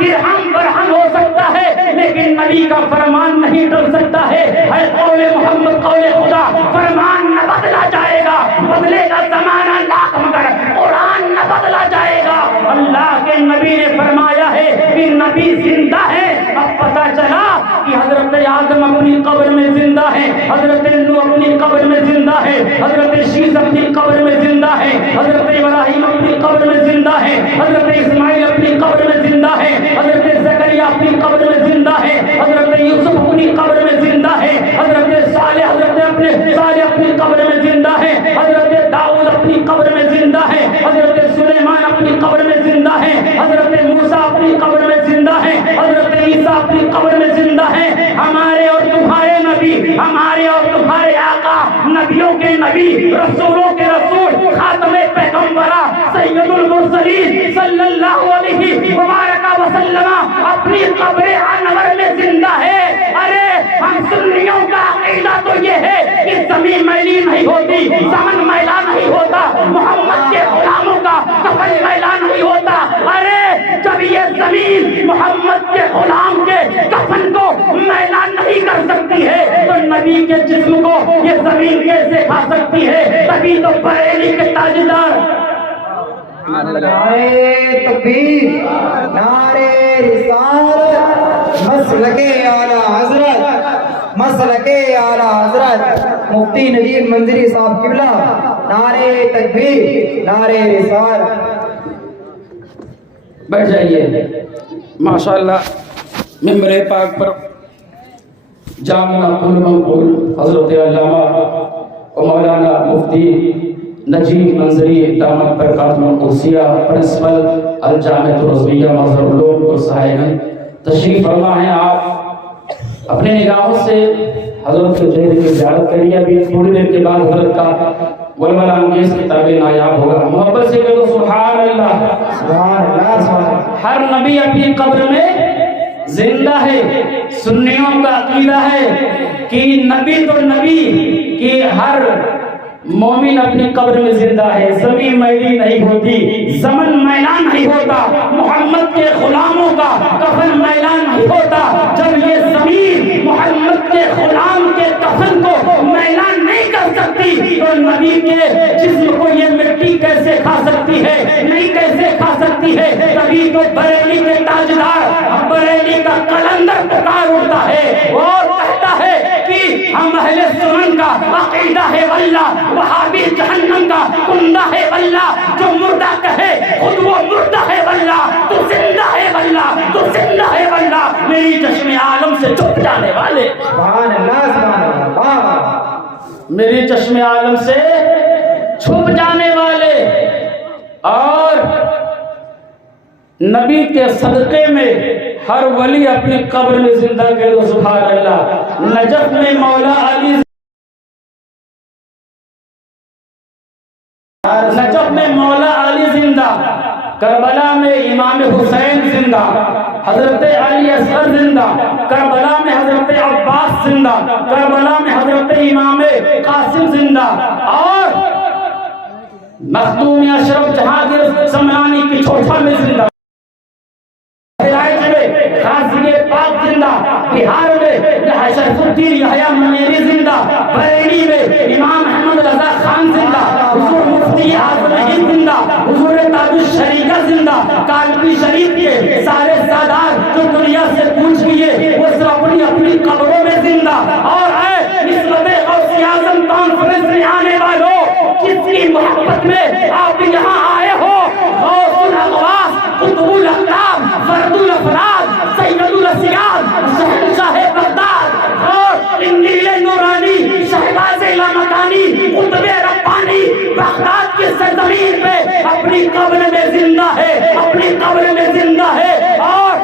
درہم برہم ہو سکتا ہے لیکن نبی کا فرمان نہیں ٹل سکتا ہے. اے قول محمد قول خدا، فرمان نہ بدلا جائے گا، بدلے گا زمانہ لاکھ مگر قرآن نہ بدلا جائے گا. اللہ کے نبی نے فرمایا ہے کہ نبی زندہ ہے. اب پتہ چلا کہ حضرت آدم اپنی قبر میں زندہ ہے، حضرت نوح اپنی قبر میں زندہ ہے، حضرت شیس اپنی قبر میں زندہ ہے، حضرت ابراہیم اپنی قبر میں زندہ ہے، حضرت اسماعیل اپنی قبر میں زندہ ہے، حضرت زکریا اپنی قبر میں زندہ ہے، حضرت یوسف اپنی قبر میں زندہ ہے، حضرت صالح اپنی قبر میں زندہ ہے، حضرت داؤد اپنی قبر میں زندہ ہے، حضرت سلیمان اپنی قبر میں زندہ ہے، حضرت موسیٰ اپنی قبر میں زندہ ہے، حضرت عیسیٰ اپنی قبر میں زندہ ہے. ہمارے اور تمہارے نبی، ہمارے اور تمہارے آقا، نبیوں کے نبی، رسولوں کے رسول، خاتم پیغمبرہ سید المرسلین صلی اللہ علیہ وبارک وسلم اپنی قبر انور میں زندہ ہے. ارے ہم سنیوں کا عقیدہ تو یہ ہے کہ زمین میلی نہیں ہوتی، زمن میلا نہیں ہوتا، محمد کے غلاموں کا کفن میلا نہیں ہوتا. ارے جب یہ زمین محمد کے غلام کے کفن کو میلا نہیں کر سکتی ہے تو نبی کے جسم کو یہ زمین کیسے کھا سکتی ہے؟ تبھی تو بریلی کے تاجدار نعرے تکبیر، نعرے رسالت، مسلک اعلیٰ حضرت، مسلک اعلیٰ حضرت مفتی نجیب منظری صاحب قبلہ. نعرے تکبیر، نعرے رسالت. بیٹھ جائیے. ماشاءاللہ ممبر پاک پر جامعہ کل منقول حضرت علامہ و مولانا مفتی نجیب منظری دامت برکاتہ القدسیہ، پرنسپل الجامعۃ الرضویہ مظہر العلوم اور صاحب تشریف فرما ہیں. آپ اپنے نگاہوں سے حضرت کے چہرے کی زیارت کریے. ابھی تھوڑی دیر کے بعد حضرت کا ولولہ انگیز کتاب نایاب ہوگا. محبت سے کہو سبحان اللہ. سبحان اللہ، سبحان اللہ. ہر نبی اپنی قبر میں زندہ ہے. سنیوں کا عقیدہ ہے کہ نبی تو نبی کہ ہر مومن اپنی قبر میں زندہ ہے. زمین میلی نہیں ہوتی، زمن میلان نہیں ہوتا، محمد کے غلاموں کا کفن میلان نہیں ہوتا. جب یہ زمین محمد کے غلام کے کفن کو میلان نہیں کر سکتی تو نبی کے جسم کو یہ مٹی کیسے کھا سکتی ہے؟ نہیں کیسے کھا سکتی ہے؟ تبھی تو بریلی کے تاجدار، بریلی کا قلندر پکار اٹھتا ہے اور کہتا ہے کہ ہم اہل سنن کا عقیدہ ہے واللہ، وہابی جہنم کا کندہ ہے واللہ. جو مردہ کہے خود وہ مردہ ہے واللہ، تو زندہ ہے واللہ، تو زندہ ہے واللہ. میری چشم عالم سے چھپ جانے والے، سبحان اللہ، سبحان اللہ. میری چشم عالم سے چھپ جانے والے اور نبی کے صدقے میں ہر ولی اپنی قبر میں زندہ کہہ سبحان اللہ. نجف میں مولا علی، نجف میں مولا علی زندہ، کربلا میں امام حسین زندہ، حضرت علی اصغر زندہ، کربلا میں حضرت عباس زندہ، کربلا میں حضرت امام قاسم زندہ، اور مخدوم اشرف جہانگیر سمرانی کی چھوٹا میں زندہ، غازی پاک زندہ، بہار میں شریف الدین یحییٰ منیری زندہ، بریلی میں امام احمد رضا خان زندہ، حضور مفتی اعظم ہند زندہ، حضور تاج الشریعہ زندہ. کالپی شریف کے سارے سادات جو دنیا سے پوچھ لیے وہ سب اپنی اپنی قبروں میں زندہ. اور اے نسبت غوث اعظم کانفرنس میں آنے والوں، کس کی محبت میں آپ یہاں آئے ہو؟ غوث الاغواث، قطب الاقطاب، فرد الافراد، سید الاسیاد، شہنشاہ بغداد اور انجیل نورانی، شہباز لامکانی، قطب ربانی بغداد کی سرزمین پہ اپنی قبر میں زندہ ہے، اپنی قبر میں زندہ ہے. اور